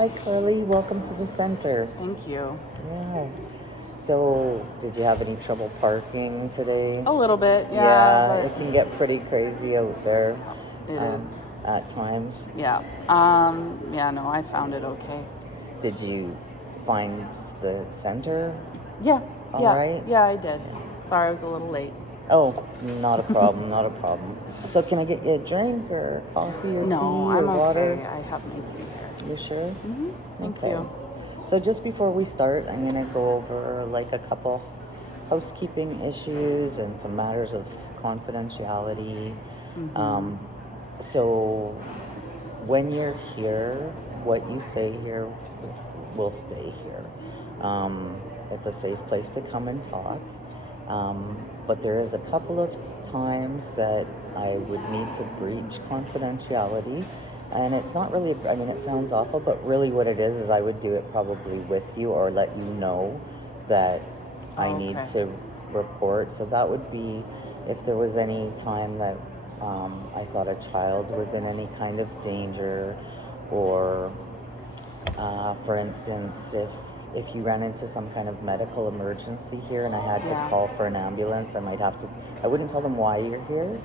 Hi, Carlie. Welcome to the center. Thank you. Yeah. So, did you have any trouble parking today? A little bit, Yeah, but it can get pretty crazy out there it is. at times. Yeah. No, I found it okay. Did you find the center Yeah. all right? Yeah, I did. Sorry, I was a little late. Oh, not a problem, not a problem. So, can I get you a drink or coffee or No, tea I'm or water? okay. I have my tea here. You sure? Thank Okay. you. So just before we start, I'm going to go over like a couple housekeeping issues and some matters of confidentiality. So when you're here, what you say here will stay here. It's a safe place to come and talk. But there is a couple of times that I would need to breach confidentiality. And it's not really, I mean, it sounds awful, but really what it is I would do it probably with you or let you know that I need Okay. to report. So that would be if there was any time that I thought a child was in any kind of danger, or for instance, if you ran into some kind of medical emergency here and I had to call for an ambulance, I wouldn't tell them why you're here,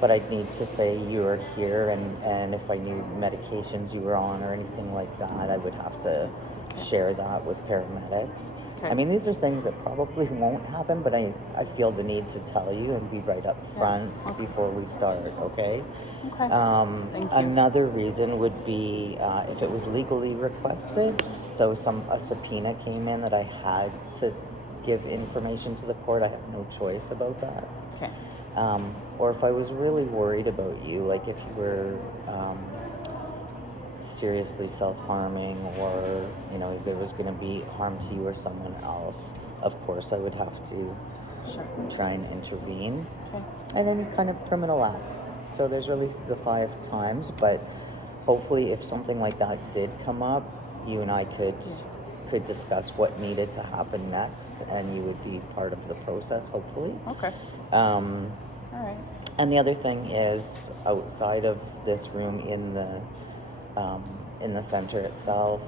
but I'd need to say you were here, and if I knew medications you were on or anything like that, I would have to share that with paramedics. Okay. I mean, these are things that probably won't happen, but I feel the need to tell you and be right up front before we start, okay? Okay. Thank you. Another reason would be if it was legally requested. So a subpoena came in that I had to give information to the court. I have no choice about that. Okay. Or if I was really worried about you, like if you were seriously self-harming, or if there was going to be harm to you or someone else, of course I would have to try and intervene. Okay. And any kind of criminal act. So there's really the 5 times, but hopefully if something like that did come up, you and I could discuss what needed to happen next, and you would be part of the process, hopefully. Okay. All right. And the other thing is, outside of this room in the center itself,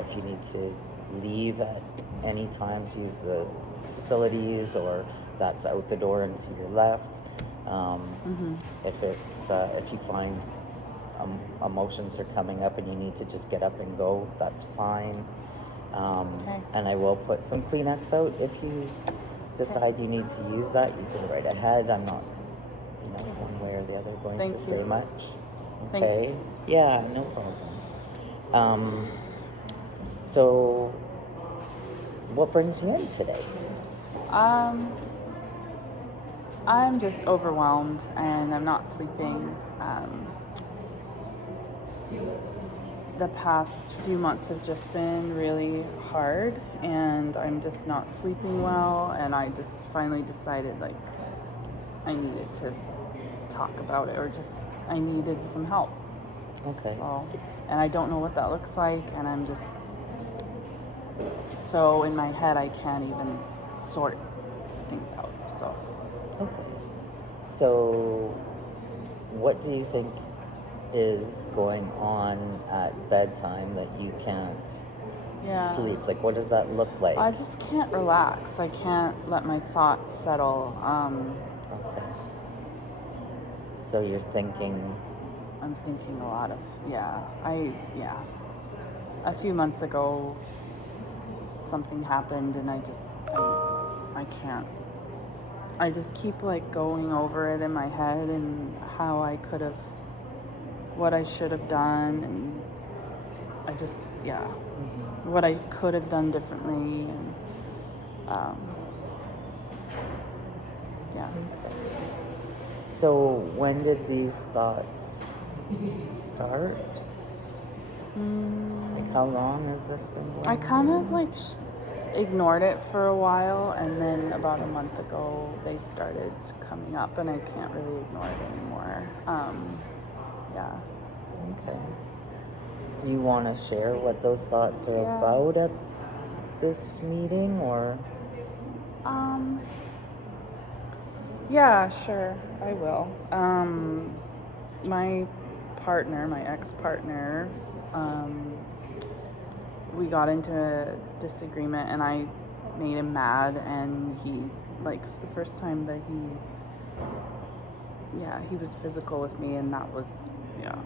if you need to leave at any times, use the facilities, or that's out the door and to your left. If you find emotions that are coming up and you need to just get up and go, that's fine. Okay. And I will put some Kleenex out if you decide you need to use that. You go right ahead. I'm not, one way or the other going to say much. Okay. Thanks. Yeah, no problem. So what brings you in today? I'm just overwhelmed and I'm not sleeping. The past few months have just been really hard, and I'm just not sleeping well, and I just finally decided like I needed to talk about it, or just I needed some help. Okay. And I don't know what that looks like, and I'm just so in my head I can't even sort things out. Okay. So what do you think is going on at bedtime that you can't sleep? Like, what does that look like? I just can't relax. I can't let my thoughts settle. Okay. So you're thinking... I'm thinking a lot of, a few months ago something happened, and I can't. I just keep like going over it in my head, and how I could have, what I should have done, and I just, what I could have done differently, and So when did these thoughts start? Like, how long has this been going on? I kind of like ignored it for a while, and then about a month ago they started coming up, and I can't really ignore it anymore. Okay. Do you want to share what those thoughts are about at this meeting, or? Yeah, sure, I will. My ex-partner, we got into a disagreement and I made him mad, and he, like, it was the first time that he was physical with me, and that was, yeah,